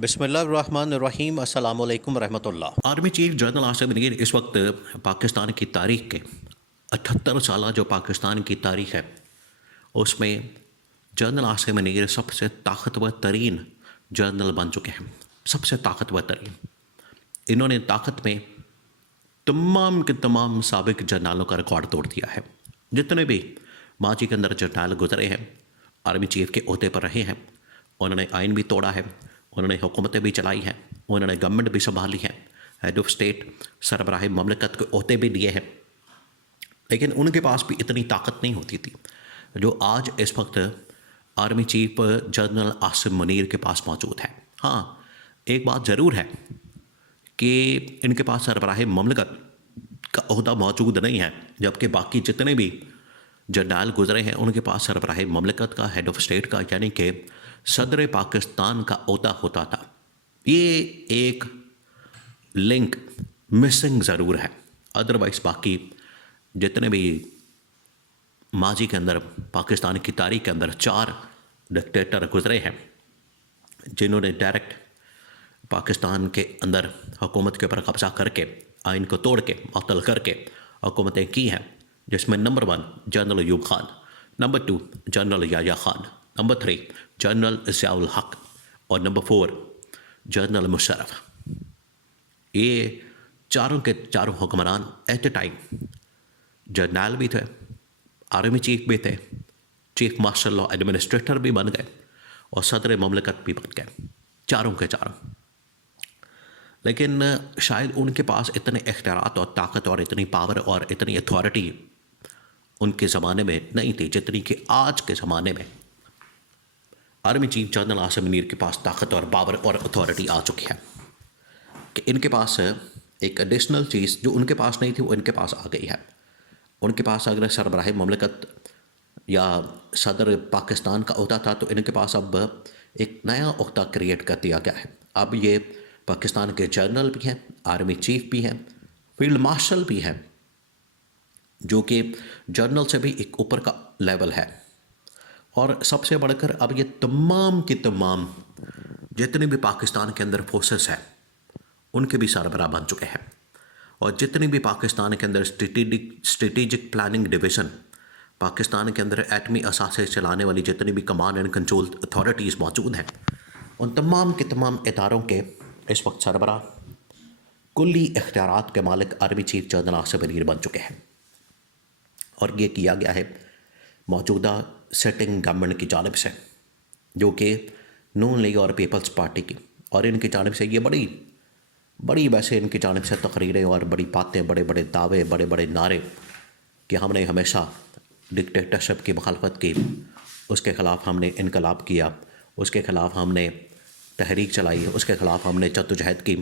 بسم اللہ الرحمن الرحیم، السلام علیکم ورحمۃ اللہ۔ Army chief general Asim Munir اس وقت پاکستان کی تاریخ کے 78 سالہ جو پاکستان کی تاریخ ہے اس میں جنرل عاصم منیر سب سے طاقتور ترین جنرل بن چکے ہیں، سب سے طاقتور ترین۔ انہوں نے طاقت میں تمام کے تمام سابق جنرلوں کا ریکارڈ توڑ دیا ہے۔ جتنے بھی ماضی کے اندر جنرل گزرے ہیں، آرمی چیف کے عہدے پر رہے ہیں، انہوں نے آئین بھی توڑا ہے، انہوں نے حکومتیں بھی چلائی ہیں، انہوں نے گورنمنٹ بھی سنبھالی ہے، ہیڈ آف اسٹیٹ سربراہ مملکت کے عہدے بھی دیے ہیں، لیکن ان کے پاس بھی اتنی طاقت نہیں ہوتی تھی جو آج اس وقت army chief general Asim Munir کے پاس موجود ہے۔ ہاں، ایک بات ضرور ہے کہ ان کے پاس سربراہ مملکت کا عہدہ موجود نہیں ہے، جبکہ باقی جتنے بھی جنرل گزرے ہیں ان کے پاس سربراہ مملکت کا، ہیڈ آف اسٹیٹ کا، یعنی کہ صدر پاکستان کا عہدہ ہوتا تھا۔ یہ ایک لنک مسنگ ضرور ہے، ادروائز باقی جتنے بھی ماضی کے اندر پاکستان کی تاریخ کے اندر 4 ڈکٹیٹر گزرے ہیں جنہوں نے ڈائریکٹ پاکستان کے اندر حکومت کے اوپر قبضہ کر کے، آئین کو توڑ کے، معطل کر کے حکومتیں کی ہیں، جس میں number 1 general Ayub Khan, number 2 general Yahya Khan, number 3 general Zia ul-Haq اور نمبر 4 جنرل مشرف۔ یہ چاروں کے چاروں حکمران ایٹ اے ٹائم جنرل بھی تھے، آرمی چیف بھی تھے، چیف مارشل لا ایڈمنسٹریٹر بھی بن گئے اور صدر مملکت بھی بن گئے، چاروں کے چاروں۔ لیکن شاید ان کے پاس اتنے اختیارات اور طاقت اور اتنی پاور اور اتنی اتھارٹی ان کے زمانے میں نہیں تھی جتنی کہ آج کے زمانے میں army chief general Asim Munir کے پاس طاقت اور پاور اور اتھارٹی آ چکی ہے کہ ان کے پاس ایک ایڈیشنل چیز جو ان کے پاس نہیں تھی وہ ان کے پاس آ گئی ہے۔ ان کے پاس اگر سربراہ مملکت یا صدر پاکستان کا عہدہ تھا تو ان کے پاس اب ایک نیا عہدہ کریٹ کر دیا گیا ہے۔ اب یہ پاکستان کے جنرل بھی ہیں، آرمی چیف بھی ہیں، فیلڈ مارشل بھی ہیں، جو کہ جنرل سے بھی ایک اوپر کا لیول ہے۔ اور سب سے بڑھ کر اب یہ تمام کی تمام جتنے بھی پاکستان کے اندر فورسز ہیں ان کے بھی سربراہ بن چکے ہیں، اور جتنی بھی پاکستان کے اندر اسٹریٹجک پلاننگ ڈویژن، پاکستان کے اندر ایٹمی اثاثے چلانے والی جتنی بھی کمانڈ اینڈ کنٹرول اتھارٹیز موجود ہیں، ان تمام کے تمام اداروں کے اس وقت سربراہ کلی اختیارات کے مالک army chief general Asim Munir بن چکے ہیں۔ اور یہ کیا گیا ہے موجودہ سیٹنگ گورنمنٹ کی جانب سے، جو کہ نون لیگ اور پیپلز پارٹی کی، اور ان کی جانب سے یہ بڑی ویسے ان کی جانب سے تقریریں اور بڑی باتیں، بڑے بڑے دعوے، بڑے بڑے نعرے کہ ہم نے ہمیشہ ڈکٹیٹرشپ کی مخالفت کی، اس کے خلاف ہم نے انقلاب کیا، اس کے خلاف ہم نے تحریک چلائی، اس کے خلاف ہم نے جدوجہد کی،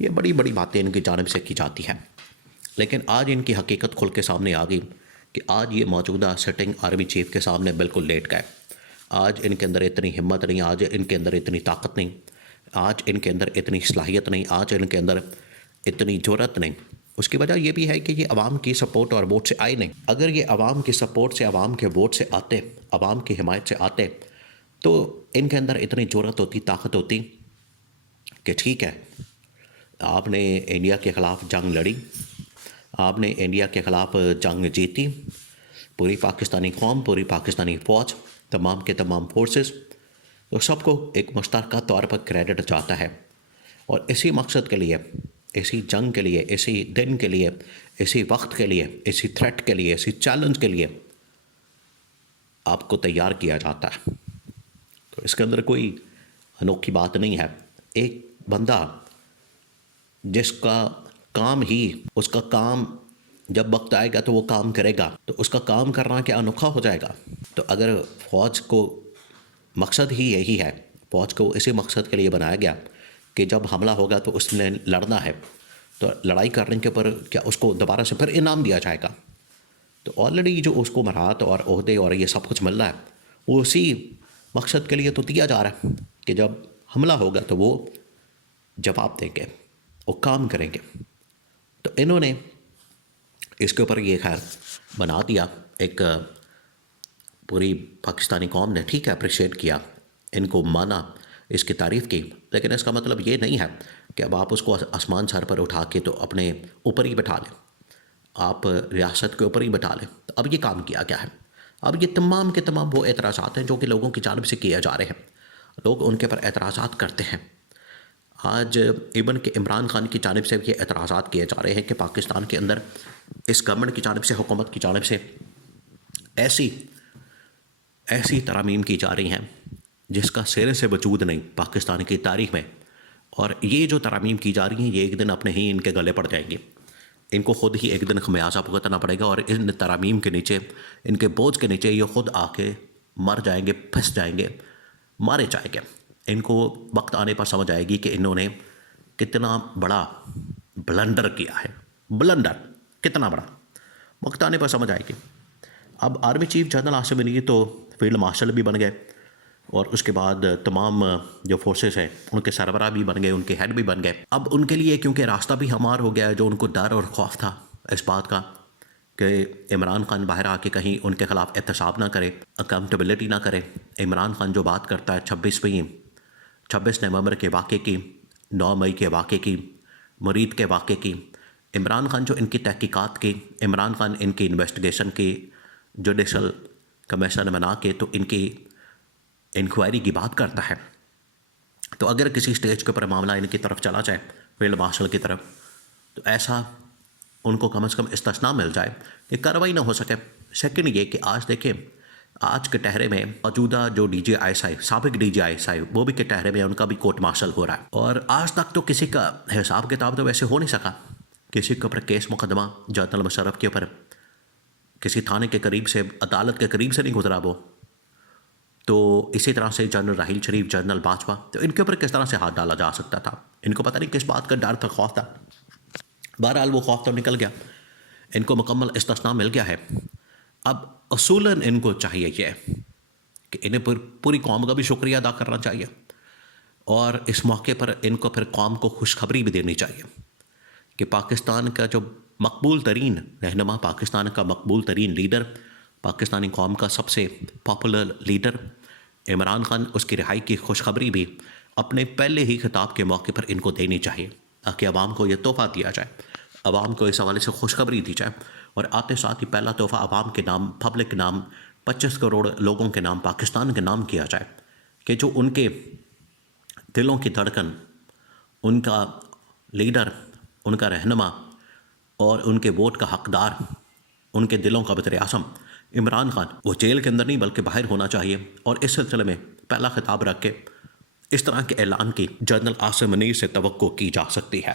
یہ بڑی بڑی باتیں ان کی جانب سے کی جاتی ہیں۔ لیکن آج ان کی حقیقت کھل کے سامنے آ گئی کہ آج یہ موجودہ سیٹنگ آرمی چیف کے سامنے بالکل لیٹ گئے۔ آج ان کے اندر اتنی ہمت نہیں، آج ان کے اندر اتنی طاقت نہیں، آج ان کے اندر اتنی صلاحیت نہیں، آج ان کے اندر اتنی جرأت نہیں۔ اس کی وجہ یہ بھی ہے کہ یہ عوام کی سپورٹ اور ووٹ سے آئے نہیں۔ اگر یہ عوام کی سپورٹ سے، عوام کے ووٹ سے آتے، عوام کی حمایت سے آتے، تو ان کے اندر اتنی جرأت ہوتی، طاقت ہوتی کہ ٹھیک ہے، آپ نے انڈیا کے خلاف جنگ لڑی، آپ نے انڈیا کے خلاف جنگ جیتی، پوری پاکستانی قوم، پوری پاکستانی فوج، تمام کے تمام فورسز، تو سب کو ایک مشترکہ طور پر کریڈٹ جاتا ہے، اور اسی مقصد کے لیے، اسی جنگ کے لیے، اسی دن کے لیے، اسی وقت کے لیے، اسی تھریٹ کے لیے، اسی چیلنج کے لیے آپ کو تیار کیا جاتا ہے۔ تو اس کے اندر کوئی انوکھی بات نہیں ہے۔ ایک بندہ جس کا کام ہی، اس کا کام جب وقت آئے گا تو وہ کام کرے گا، تو اس کا کام کرنا کیا انوکھا ہو جائے گا؟ تو اگر فوج کو مقصد ہی یہی ہے، فوج کو اسی مقصد کے لیے بنایا گیا کہ جب حملہ ہوگا تو اس نے لڑنا ہے، تو لڑائی کرنے کے اوپر کیا اس کو دوبارہ سے پھر انعام دیا جائے گا؟ تو آلریڈی جو اس کو مرات اور عہدے اور یہ سب کچھ مل رہا ہے وہ اسی مقصد کے لیے تو دیا جا رہا ہے کہ جب حملہ ہوگا تو وہ جواب دیں گے، وہ کام کریں گے۔ تو انہوں نے اس کے اوپر یہ خیر بنا دیا، ایک پوری پاکستانی قوم نے ٹھیک ہے اپریشیٹ کیا، ان کو مانا اس کی تعریف کی، لیکن اس کا مطلب یہ نہیں ہے کہ اب آپ اس کو آسمان سر پر اٹھا کے تو اپنے اوپر ہی بٹھا لیں، آپ ریاست کے اوپر ہی بٹھا لیں۔ تو اب یہ کام کیا گیا ہے۔ اب یہ تمام کے تمام وہ اعتراضات ہیں جو کہ لوگوں کی جانب سے کیے جا رہے ہیں، لوگ ان کے پر اعتراضات کرتے ہیں۔ آج ایون کہ عمران خان کی جانب سے یہ اعتراضات کیے جا رہے ہیں کہ پاکستان کے اندر اس گورنمنٹ کی جانب سے، حکومت کی جانب سے ایسی ترامیم کی جا رہی ہیں جس کا سرے سے وجود نہیں پاکستان کی تاریخ میں، اور یہ جو ترامیم کی جا رہی ہیں یہ ایک دن اپنے ہی ان کے گلے پڑ جائیں گی، ان کو خود ہی ایک دن خمیازہ بھگتنا پڑے گا، اور ان ترامیم کے نیچے، ان کے بوجھ کے نیچے یہ خود آ کے مر جائیں گے، پھنس جائیں گے، مارے جائیں گے۔ ان کو وقت آنے پر سمجھ آئے گی کہ انہوں نے کتنا بڑا بلنڈر کیا ہے، بلنڈر کتنا بڑا، وقت آنے پر سمجھ آئے گی۔ اب army chief general Asim Munir تو فیلڈ مارشل بھی بن گئے، اور اس کے بعد تمام جو فورسز ہیں ان کے سربراہ بھی بن گئے، ان کے ہیڈ بھی بن گئے۔ اب ان کے لیے کیونکہ راستہ بھی ہموار ہو گیا ہے، جو ان کو ڈر اور خوف تھا اس بات کا کہ عمران خان باہر آ کے کہیں ان کے خلاف احتساب نہ کرے، اکاؤنٹیبلٹی نہ کرے۔ عمران خان جو بات کرتا ہے 26 نومبر کے واقعے کی، 9 مئی کے واقعے کی، مرید کے واقعے کی، عمران خان جو ان کی تحقیقات کی، عمران خان ان کی انویسٹیگیشن کی، جوڈیشل کمیشن بنا کے تو ان کی انکوائری کی بات کرتا ہے، تو اگر کسی سٹیج کے اوپر معاملہ ان کی طرف چلا جائے، فیلڈ مارشل کی طرف، تو ایسا ان کو کم از کم استثناء مل جائے کہ کارروائی نہ ہو سکے۔ سیکنڈ یہ کہ آج دیکھیں، آج کے ٹہرے میں موجودہ جو D G I S I, سابق D G I S I, وہ بھی کے ٹہرے میں ان کا بھی کورٹ مارشل ہو رہا ہے، اور آج تک تو کسی کا حساب کتاب تو ویسے ہو نہیں سکا، کسی کے اوپر کیس مقدمہ جنرل مشرف کے اوپر کسی تھانے کے قریب سے، عدالت کے قریب سے نہیں گزرا وہ، تو اسی طرح سے جنرل راحیل شریف، جنرل باجوہ، تو ان کے اوپر کس طرح سے ہاتھ ڈالا جا سکتا تھا؟ ان کو پتہ نہیں کس بات کا ڈر تھا، خوف تھا۔ بہرحال وہ خوف تو نکل گیا، ان کو مکمل استثناء مل گیا ہے۔ اب اصولاً ان کو چاہیے یہ کہ انہیں پوری قوم کا بھی شکریہ ادا کرنا چاہیے، اور اس موقع پر ان کو پھر قوم کو خوشخبری بھی دینی چاہیے کہ پاکستان کا جو مقبول ترین رہنما، پاکستان کا مقبول ترین لیڈر، پاکستانی قوم کا سب سے پاپولر لیڈر عمران خان، اس کی رہائی کی خوشخبری بھی اپنے پہلے ہی خطاب کے موقع پر ان کو دینی چاہیے، تاکہ عوام کو یہ تحفہ دیا جائے، عوام کو اس حوالے سے خوشخبری دی جائے، اور آتے ساتھ ہی پہلا تحفہ عوام کے نام، پبلک کے نام، 25 کروڑ لوگوں کے نام، پاکستان کے نام کیا جائے، کہ جو ان کے دلوں کی دھڑکن، ان کا لیڈر، ان کا رہنما اور ان کے ووٹ کا حقدار، ان کے دلوں کا وزیر اعظم عمران خان، وہ جیل کے اندر نہیں بلکہ باہر ہونا چاہیے، اور اس سلسلے میں پہلا خطاب رکھ کے اس طرح کے اعلان کی جنرل عاصم منیر سے توقع کی جا سکتی ہے۔